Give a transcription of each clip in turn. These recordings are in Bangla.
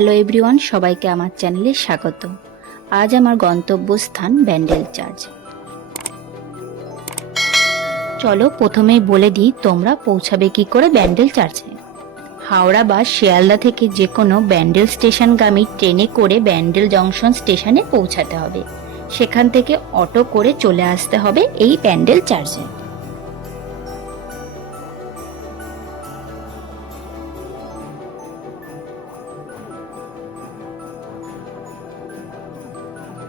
হ্যালো এভরিওয়ান, সবাইকে আমার চ্যানেলে স্বাগত। আজ আমার গন্তব্যস্থান ব্যান্ডেল চার্চ। চলো প্রথমেই বলে দিই তোমরা পৌঁছাবে কি করে ব্যান্ডেল চার্চে। হাওড়া বা শিয়ালদা থেকে যে কোনো ব্যান্ডেল স্টেশনগামী ট্রেনে করে ব্যান্ডেল জংশন স্টেশনে পৌঁছাতে হবে। সেখান থেকে অটো করে চলে আসতে হবে এই ব্যান্ডেল চার্চে।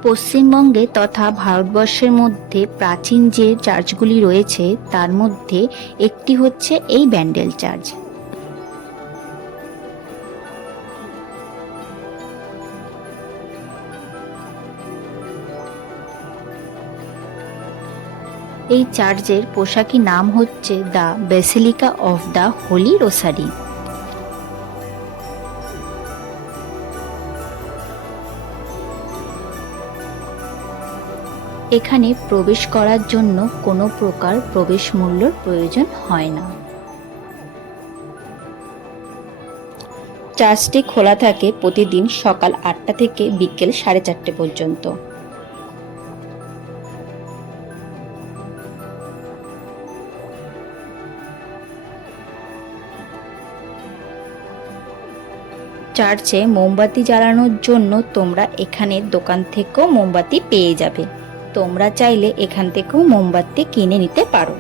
পশ্চিমবঙ্গে তথা ভারতবর্ষের মধ্যে প্রাচীন যে চার্চগুলি রয়েছে তার মধ্যে একটি হচ্ছে এই ব্যান্ডেল চার্চ। এই চার্চের পোশাকি নাম হচ্ছে the basilica of the Holi rosary. এখানে প্রবেশ করার জন্য কোনো প্রকার প্রবেশ মূল্যের প্রয়োজন হয় না। চার্চটি খোলা থাকে প্রতিদিন সকাল 8টা থেকে বিকেল 4:30 পর্যন্ত। চার্চে মোমবাতি জ্বালানোর জন্য তোমরা এখানে দোকান থেকেও মোমবাতি পেয়ে যাবে। তোমরা চাইলে এখান থেকেও মোমবাতি কিনে নিতে পারো।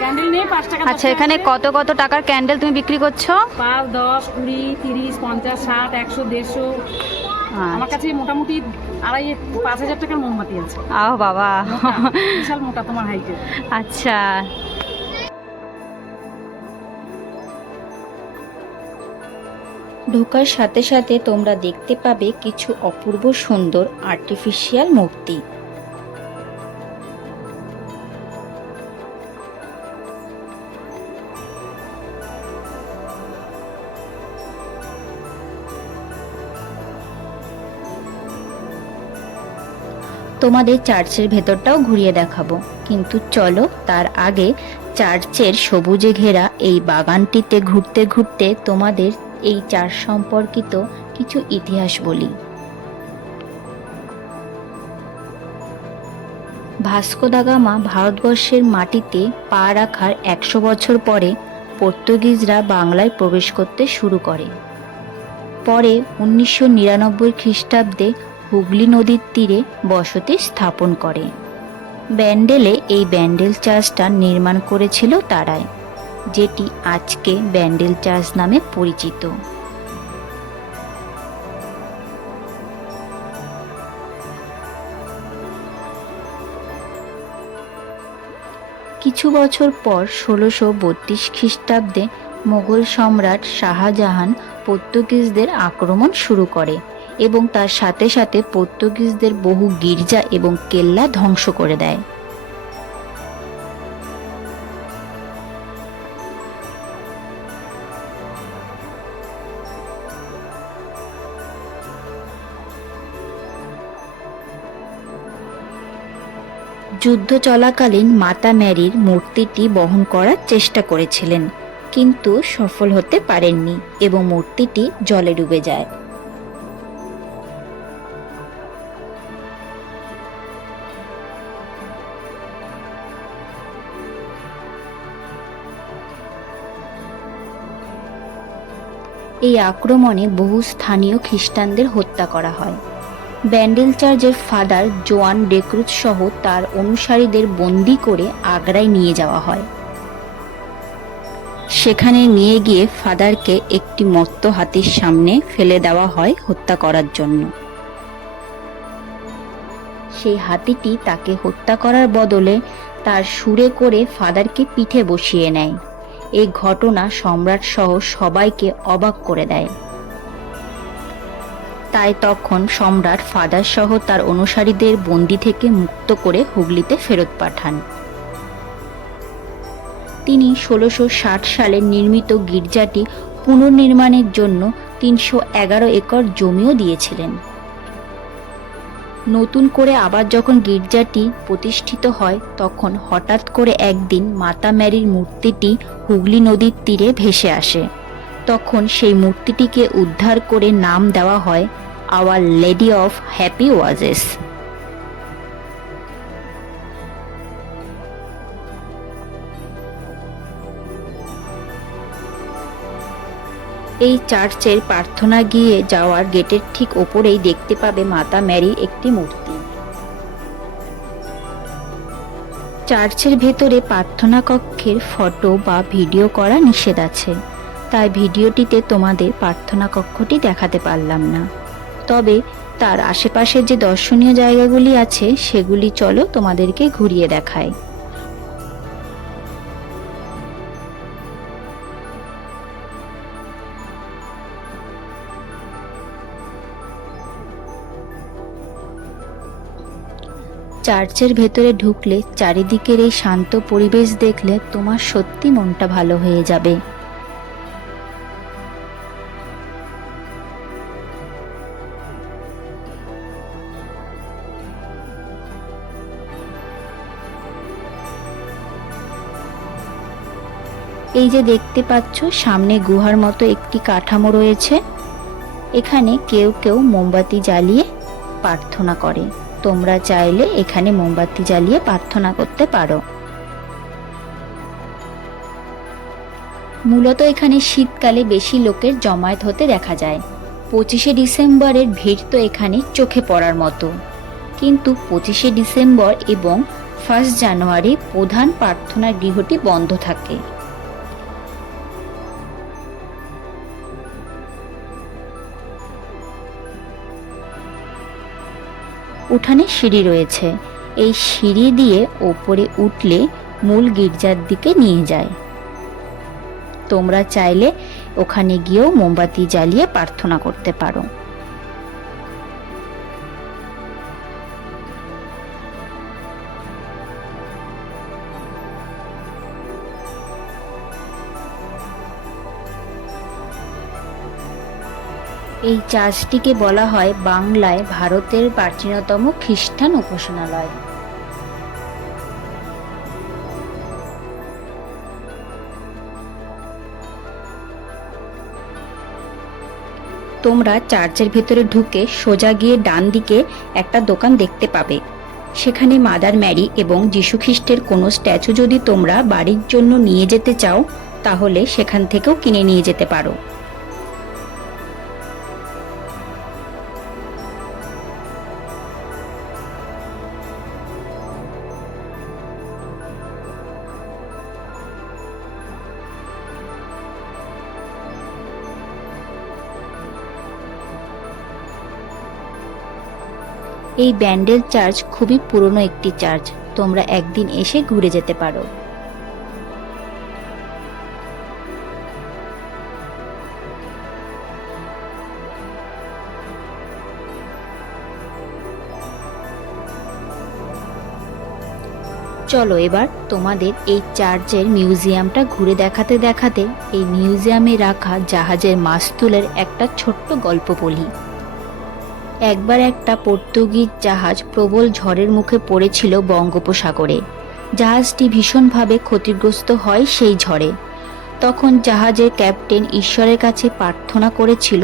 ক্যান্ডেল নেই 5 টাকা। আচ্ছা, এখানে কত কত টাকার ক্যান্ডেল তুমি বিক্রি করছো? 5, 10, 20, 30, 50, 60, 100, 150। আমার কাছে মোটামুটি 5,000 টাকার মোমবাতি আছে। আও বাবা, বিশাল মোটা, তোমার হাইটে। আচ্ছা। ঢোকার সাথে সাথে তোমরা দেখতে পাবে কিছু অপূর্ব সুন্দর আর্টিফিশিয়াল মূর্তি। তোমাদের চার্চের ভেতরটাও ঘুরিয়ে দেখাবো, কিন্তু চলো তার আগে চার্চের সবুজে ঘেরা এই বাগানটিতে ঘুরতে ঘুরতে তোমাদের এই চার্চ সম্পর্কিত কিছু ইতিহাস বলি। ভাস্কো দা গামা ভারতবর্ষের মাটিতে পা রাখার 100 বছর পরে পর্তুগিজরা বাংলায় প্রবেশ করতে শুরু করে। পরে 1999 খ্রিস্টাব্দে হুগলি নদীর তীরে বসতি স্থাপন করে। ব্যান্ডেলে এই ব্যান্ডেল চার্চটা নির্মাণ করেছিল তারাই, যেটি আজকে ব্যান্ডেল চার্চ নামে পরিচিত। কিছু বছর পর 1632 খ্রিস্টাব্দে মোগল সম্রাট শাহজাহান পর্তুগিজদের আক্রমণ শুরু করে এবং তার সাথে সাথে পর্তুগিজদের বহু গির্জা এবং কেল্লা ধ্বংস করে দেয়। যুদ্ধ চলাকালীন মাতা ম্যারির মূর্তিটি বহন করার চেষ্টা করেছিলেন, কিন্তু সফল হতে পারেননি এবং মূর্তিটি জলে ডুবে যায়। এই আক্রমণে বহু স্থানীয় খ্রিস্টানদের হত্যা করা হয়। ব্যান্ডেল চার্চের ফাদার জোয়ান ডেক্রুজ সহ তার অনুসারীদের বন্দি করে আগ্রায় নিয়ে যাওয়া হয়। সেখানে নিয়ে গিয়ে ফাদারকে একটি মত্ত হাতির সামনে ফেলে দেওয়া হয় হত্যা করার জন্য। সেই হাতিটি তাকে হত্যা করার বদলে তার সুরে করে ফাদারকে পিঠে বসিয়ে নেয়। এই ঘটনা সম্রাট সহ সবাইকে অবাক করে দেয়। তাই তখন সম্রাট ফাদার সহ তার অনুসারীদের বন্দি থেকে মুক্ত করে হুগলিতে ফেরত পাঠান। তিনি 1660 সালে নির্মিত গির্জাটি পুনর্নির্মাণের জন্য 311 একর জমিও দিয়েছিলেন। নতুন করে আবার যখন গির্জাটি প্রতিষ্ঠিত হয় তখন হঠাৎ করে একদিন মাতা ম্যারির মূর্তিটি হুগলি নদীর তীরে ভেসে আসে। তখন সেই মূর্তিটিকে উদ্ধার করে নাম দেওয়া হয় Our Lady of Happy Voyages. এই চার্চের প্রার্থনা গিয়ে যাওয়ার গেটের ঠিক ওপরেই দেখতে পাবে মাতা ম্যারির একটি মূর্তি। চার্চের ভেতরে প্রার্থনা কক্ষের ফটো বা ভিডিও করা নিষেধ আছে, তাই ভিডিওটিতে তোমাদের প্রার্থনা কক্ষটি দেখাতে পারলাম না। তবে তার আশেপাশে যে দর্শনীয় জায়গাগুলি আছে সেগুলি চলো তোমাদেরকে ঘুরিয়ে দেখায়। চার্চের ভেতরে ঢুকলে চারিদিকের এই শান্ত পরিবেশ দেখলে তোমার সত্যি মনটা ভালো হয়ে যাবে। এই যে দেখতে পাচ্ছ সামনে গুহার মতো একটি কাঠামো রয়েছে, এখানে কেউ কেউ মোমবাতি জ্বালিয়ে প্রার্থনা করে। তোমরা চাইলে এখানে মোমবাতি জ্বালিয়ে প্রার্থনা করতে পারো। মূলত এখানে শীতকালে বেশি লোকের জমায়েত হতে দেখা যায়। 25শে ডিসেম্বরের ভিড় তো এখানে চোখে পড়ার মতো, কিন্তু 25শে ডিসেম্বর এবং 1 জানুয়ারি প্রধান প্রার্থনা গৃহটি বন্ধ থাকে। উঠানে সিঁড়ি রয়েছে, এই সিঁড়ি দিয়ে ওপরে উঠলে মূল গির্জার দিকে নিয়ে যায়। তোমরা চাইলে ওখানে গিয়েও মোমবাতি জ্বালিয়ে প্রার্থনা করতে পারো। এই চার্চটিকে বলা হয় বাংলায় ভারতের প্রাচীনতম খ্রিস্টান উপাসনালয়। তোমরা চার্চের ভেতরে ঢুকে সোজা গিয়ে ডান দিকে একটা দোকান দেখতে পাবে। সেখানে মাদার ম্যারি এবং যীশু খ্রিস্টের কোনো স্ট্যাচু যদি তোমরা বাড়ির জন্য নিয়ে যেতে চাও তাহলে সেখান থেকেও কিনে নিয়ে যেতে পারো। এই ব্যান্ডেল চার্চ খুবই পুরনো একটি চার্চ, তোমরা একদিন এসে ঘুরে যেতে পারো। চলো এবার তোমাদের এই চার্চের মিউজিয়ামটা ঘুরে দেখাতে দেখাতে এই মিউজিয়ামে রাখা জাহাজের মাস্তুলের একটা ছোট্ট গল্প বলি। একবার একটা পর্তুগিজ জাহাজ প্রবল ঝড়ের মুখে পড়েছিল বঙ্গোপসাগরে। জাহাজটি ভীষণভাবে ক্ষতিগ্রস্ত হয় সেই ঝড়ে। তখন জাহাজের ক্যাপ্টেন ঈশ্বরের কাছে প্রার্থনা করেছিল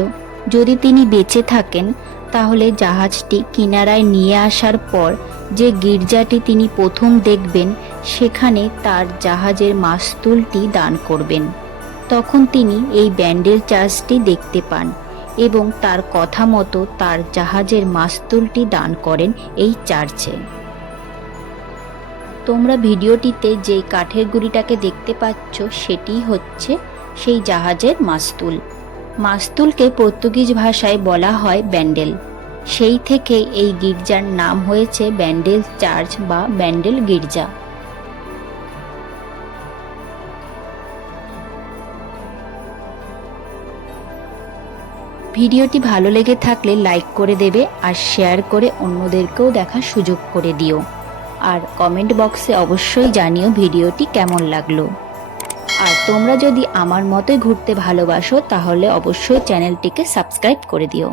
যদি তিনি বেঁচে থাকেন তাহলে জাহাজটি কিনারায় নিয়ে আসার পর যে গির্জাটি তিনি প্রথম দেখবেন সেখানে তার জাহাজের মাস্তুলটি দান করবেন। তখন তিনি এই ব্যান্ডেল চার্চটি দেখতে পান এবং তার কথা মতো তার জাহাজের মাস্তুলটি দান করেন এই চার্চে। তোমরা ভিডিওটিতে যেই কাঠের গুঁড়িটাকে দেখতে পাচ্ছ সেটিই হচ্ছে সেই জাহাজের মাস্তুল। মাস্তুলকে পর্তুগিজ ভাষায় বলা হয় ব্যান্ডেল। সেই থেকে এই গির্জার নাম হয়েছে ব্যান্ডেল চার্চ বা ব্যান্ডেল গির্জা। ভিডিওটি ভালো লেগে থাকলে লাইক করে দেবে আর শেয়ার করে অন্যদেরকেও দেখার সুযোগ করে দিও। আর কমেন্ট বক্সে অবশ্যই জানিও ভিডিওটি কেমন লাগলো। আর তোমরা যদি আমার মতোই ঘুরতে ভালোবাসো তাহলে অবশ্যই চ্যানেলটিকে সাবস্ক্রাইব করে দিও।